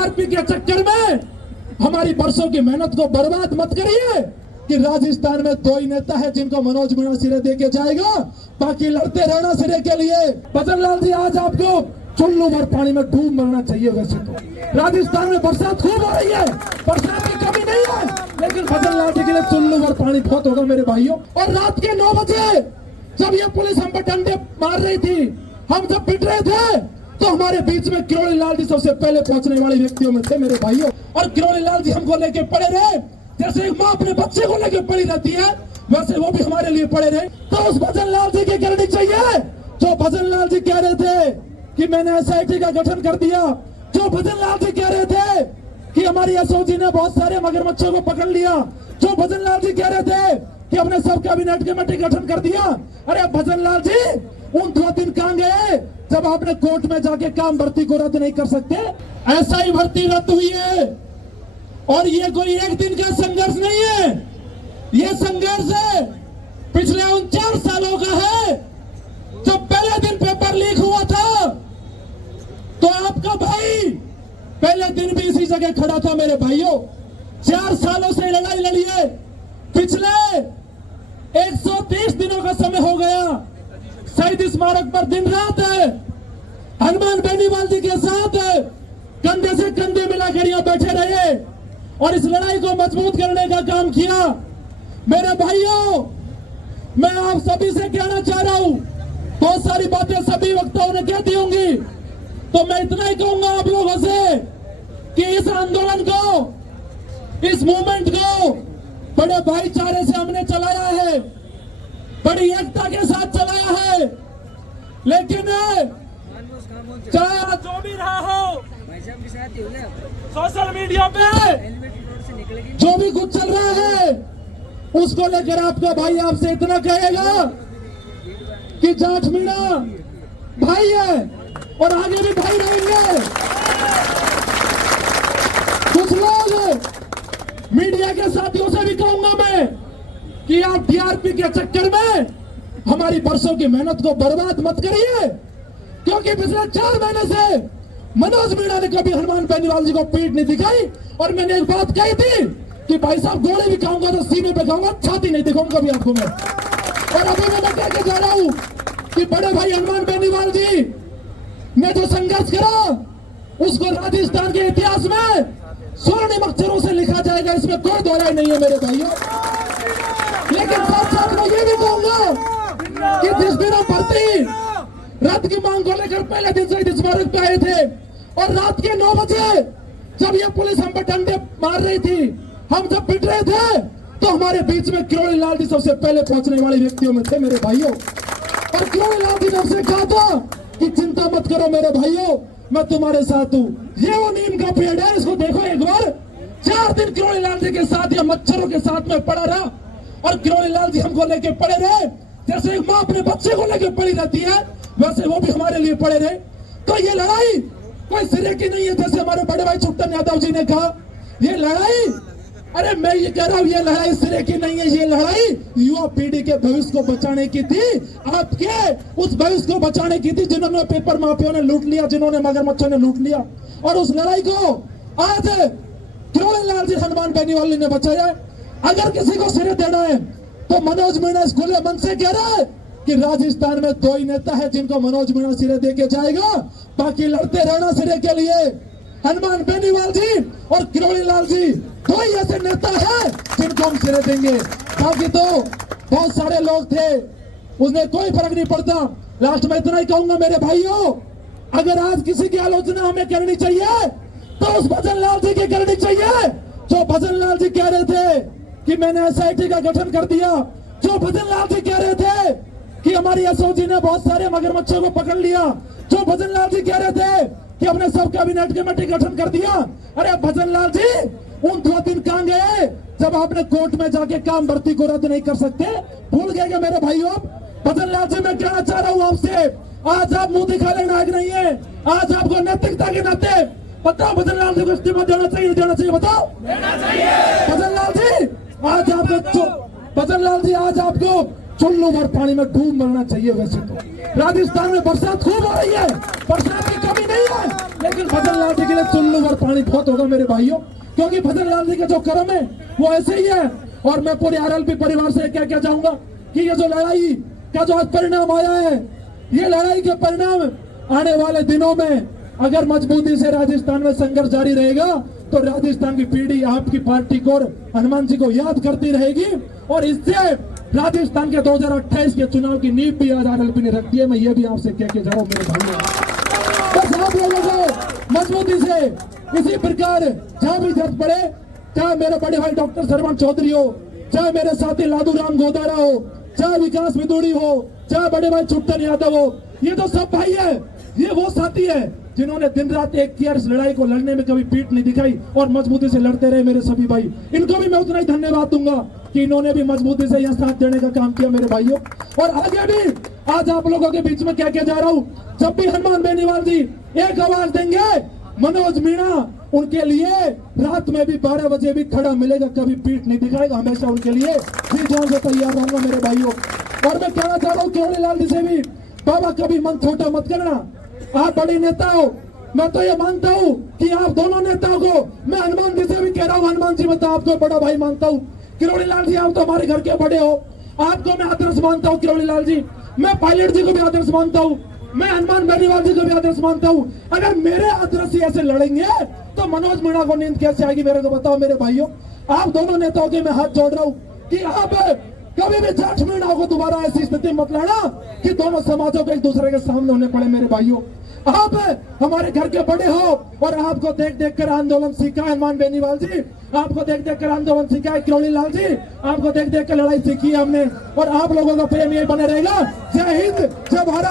TRP के चक्कर में हमारी बरसों की मेहनत को बर्बाद मत करिए कि राजस्थान में दो ही नेता है जिनको मनोज मीणा सिरे दे के जाएगा, बाकी लड़ते रहना सिरे के लिए। भजन लाल जी, आज आपको चुल्लू भर पानी में डूब मरना चाहिए। वैसे तो राजस्थान में बरसात खूब हो रही है, बरसात की कमी नहीं है, लेकिन भजन लाल जी के लिए चुल्लू भर पानी बहुत होगा मेरे भाइयों। और रात के 9 बजे जब ये पुलिस हम पर डंडे मार रही थी, हम जब पिट रहे थे, तो हमारे बीच में किरोड़ी लाल जी सबसे पहले पहुंचने वाले व्यक्तियों में थे मेरे भाइयों। और किरोड़ी लाल जी हमको लेके पड़े रहे, जैसे एक माँ अपने बच्चे को लेके पड़ी रहती है, वैसे वो भी हमारे लिए पड़े रहे। तो उस भजन लाल जी की गारंटी चाहिए जो भजन लाल जी कह रहे थे कि मैंने एसआईटी का गठन कर दिया, जो भजन लाल जी कह रहे थे कि हमारी एसओजी ने बहुत सारे मगरमच्छों को पकड़ लिया, जो भजन लाल जी कह रहे थे कि हमने सब कैबिनेट कमेटी गठन कर दिया। अरे भजन लाल जी, उन 2 दिन कहां गए जब आपने कोर्ट में जाके काम भर्ती को रद्द नहीं कर सकते? ऐसा ही भर्ती रद्द हुई है और ये कोई एक दिन का संघर्ष नहीं है, ये संघर्ष है पिछले 49 सालों का है। जब पहले दिन पेपर लीक हुआ था तो आपका भाई पहले दिन भी इसी जगह खड़ा था मेरे भाइयों। 4 सालों से लड़ाई लड़ी है, पिछले 130 दिनों का समय हो गया। शहीद स्मारक पर दिन रात है, हनुमान बेनीवाल जी के साथ कंधे से कंधे मिलाकर यहाँ बैठे रहे और इस लड़ाई को मजबूत करने का काम किया। मेरे भाइयों, मैं आप सभी से कहना चाह रहा हूं, बहुत सारी बातें सभी वक्ताओं ने कहती होंगी, तो मैं इतना ही कहूंगा आप लोगों से कि इस आंदोलन को, इस मूवमेंट को बड़े भाईचारे से हमने चलाया है, बड़ी एकता के साथ चलाया है। लेकिन चाहे आज जो भी रहा हो, सोशल मीडिया पे जो भी कुछ चल रहा है, उसको लेकर आपका भाई आपसे इतना कहेगा कि जाट मीणा भाई है और आगे भी भाई रहेंगे। कुछ लोग मीडिया के साथियों से भी कहूंगा मैं कि आप टीआरपी के चक्कर में हमारी बरसों की मेहनत को बर्बाद मत करिए, क्योंकि पिछले 4 महीने से मनोज मीणा ने कभी हनुमान बेनीवाल जी को पीठ नहीं दिखाई। और मैंने एक बात कही थी कि भाई साहब, गोली भी खाऊंगा तो सीने पे खाऊंगा, छाती नहीं दिखाऊंगा कभी आपको मैं। और अभी मैं कह के जा रहा हूं कि बड़े भाई हनुमान बेनीवाल जी ने जो संघर्ष करा, उसको राजस्थान के इतिहास में स्वर्णिम अक्षरों से लिखा जाएगा, इसमें कोई दोहराई नहीं है मेरे भाइयों। लेकिन साथ साथ मैं ये भी कहूंगा कि जिस दिन हम भर्ती रद्द की मांग को लेकर पहले दिन से स्मारक पे आए थे और रात के 9 बजे जब ये पुलिस हम पर डंडे मार रही थी, हम जब पिट रहे थे, तो हमारे बीच में किरोड़ी लाल जी सबसे पहले पहुंचने वाले व्यक्तियों में थे मेरे भाइयों। और किरोड़ी लाल जी ने हमसे कहा था कि चिंता मत करो मेरे भाइयों, मैं तुम्हारे साथ हूँ। ये वो नीम का पेड़ है, इसको देखो एक बार। 4 दिन किरोड़ी लाल जी के साथ या मच्छरों के साथ में पड़ा रहा और किरोड़ी लाल जी हमको लेके पड़े रहे, जैसे एक माँ अपने बच्चे को लेके पड़ी रहती है, वैसे वो भी हमारे लिए पड़े रहे। तो ये लड़ाई कोई सिरे की नहीं है, जैसे हमारे बड़े भाई छुट्टन यादव जी ने कहा। ये लड़ाई, अरे मैं ये कह रहा हूँ, ये लड़ाई सिरे की नहीं है, ये लड़ाई युवा पीढ़ी के भविष्य को बचाने की थी, आपके उस भविष्य को बचाने की थी जिन्होंने पेपर माफियों ने लूट लिया, जिन्होंने मगरमच्छों ने लूट लिया। और उस लड़ाई को आज किरोड़ी लाल जी हनुमान बेनीवाल ने बचाया। अगर किसी को सिरे देना है तो मनोज मीणा इस खुले मन से कह रहा है कि राजस्थान में 2 ही नेता है जिनको मनोज मीणा सिरे दे के जाएगा, बाकी लड़ते रहना सिरे के लिए। हनुमान बेनीवाल जी और किरोड़ी लाल जी 2 ही ऐसे नेता हैं जिनको हम सिरे देंगे, बाकी तो बहुत सारे लोग थे, उसमें कोई फर्क नहीं पड़ता। लास्ट में इतना ही कहूंगा मेरे भाइयों, अगर आज किसी की आलोचना हमें करनी चाहिए तो उस भजन लाल जी की करनी चाहिए जो भजन लाल जी कह रहे थे कि मैंने एसआईटी का गठन कर दिया, जो भजन लाल जी कह रहे थे कि हमारी एसओजी ने बहुत सारे मगरमच्छों को पकड़ लिया, जो भजन लाल जी कह रहे थे कि हमने सब कैबिनेट कमेटी गठन कर दिया। अरे भजन लाल जी, उन 2 दिन कहां गए जब आपने कोर्ट में जाके काम भर्ती को रद्द नहीं कर सकते? भूल गए क्या मेरे भाइयों? भजन लाल जी, मैं कहना चाह रहा हूं आपसे, आज आप मुंह दिखाने लायक नहीं है। आज आपको नैतिकता के नाते बताओ, भजन लाल जी को इस्तीफा देना चाहिए, देना चाहिए? बताओ, देना चाहिए। भजन लाल जी, आज आपको चुल्लू भर पानी में डूब मरना चाहिए। वैसे तो राजस्थान में बरसात खूब हो रही है, बरसात की कमी नहीं है, लेकिन भजन लाल जी के लिए चुल्लू भर पानी बहुत होगा मेरे भाइयों, क्योंकि भजन लाल जी का जो कर्म है वो ऐसे ही है। और मैं पूरे आरएलपी परिवार से क्या चाहूंगा कि ये जो लड़ाई का जो आज परिणाम आया है, ये लड़ाई के परिणाम आने वाले दिनों में अगर मजबूती से राजस्थान में संघर्ष जारी रहेगा तो राजस्थान की पीढ़ी आपकी पार्टी को और हनुमान जी को याद करती रहेगी। और इससे राजस्थान के 2028 के चुनाव की नींव भी आज आरएलपी ने रख दी है। मैं ये भी आपसे कह के जा रहा हूं मेरे भाइयों, बस आप लोगों को मजबूती से इसी प्रकार जहां भी जरूरत पड़े, चाहे मेरे बड़े भाई डॉक्टर सरवण चौधरी हो, चाहे मेरे साथी लादू राम गोदारा हो, चाहे विकास विदुड़ी हो, चाहे बड़े भाई छुट्टन यादव हो, ये तो सब भाई है, ये वो साथी है जिन्होंने दिन रात एक किया, इस लड़ाई को लड़ने में कभी पीठ नहीं दिखाई और मजबूती से लड़ते रहे मेरे सभी भाई। इनको भी मैं उतना ही धन्यवाद दूंगा कि इन्होंने भी मजबूती से यह साथ देने का काम किया मेरे भाइयों। और आगे भी आज आप लोगों के बीच में क्या जा रहा हूं, जब भी हनुमान बेनीवाल जी एक आवाज देंगे, मनोज मीणा उनके लिए रात में भी 12 बजे भी खड़ा मिलेगा, कभी पीठ नहीं दिखाएगा, हमेशा उनके लिए जी जान से तैयार रहूंगा मेरे भाइयों। और मैं कहना चाह रहा हूँ किरोड़ी लाल जी से भी, बाबा कभी मन छोटा मत करना, आप बड़े नेता हो, मैं तो ये मानता हूँ कि आप दोनों नेताओं को, मैं हनुमान जी से भी कह रहा हूँ, हनुमान जी मैं तो आपको बड़ा भाई मानता हूँ, किरोड़ी लाल जी आप तो हमारे घर के बड़े हो, आपको मैं आदर्श मानता हूँ किरोड़ी लाल जी, मैं पायलट जी को भी आदर्श मानता हूँ, मैं हनुमान बेनीवाल जी को भी आदर्श मानता हूँ। अगर मेरे आदर्श ही ऐसे लड़ेंगे तो मनोज मीणा को नींद कैसे आएगी मेरे को बताओ मेरे भाइयों। आप दोनों नेताओं के मैं हाथ जोड़ रहा हूँ कि आप कभी भी जाट मीणा को दोबारा ऐसी स्थिति मत लाना कि दोनों समाजों को एक दूसरे के सामने होने पड़े मेरे भाइयों। आप हमारे घर के बड़े हो और आपको देख देख कर आंदोलन सीखा है हनुमान बेनीवाल जी, आपको देख देख कर आंदोलन सीखा है किरोड़ी लाल जी, आपको देख देख कर लड़ाई सीखी है हमने, और आप लोगों का प्रेम यही बने रहेगा। जय हिंद, जय भारत।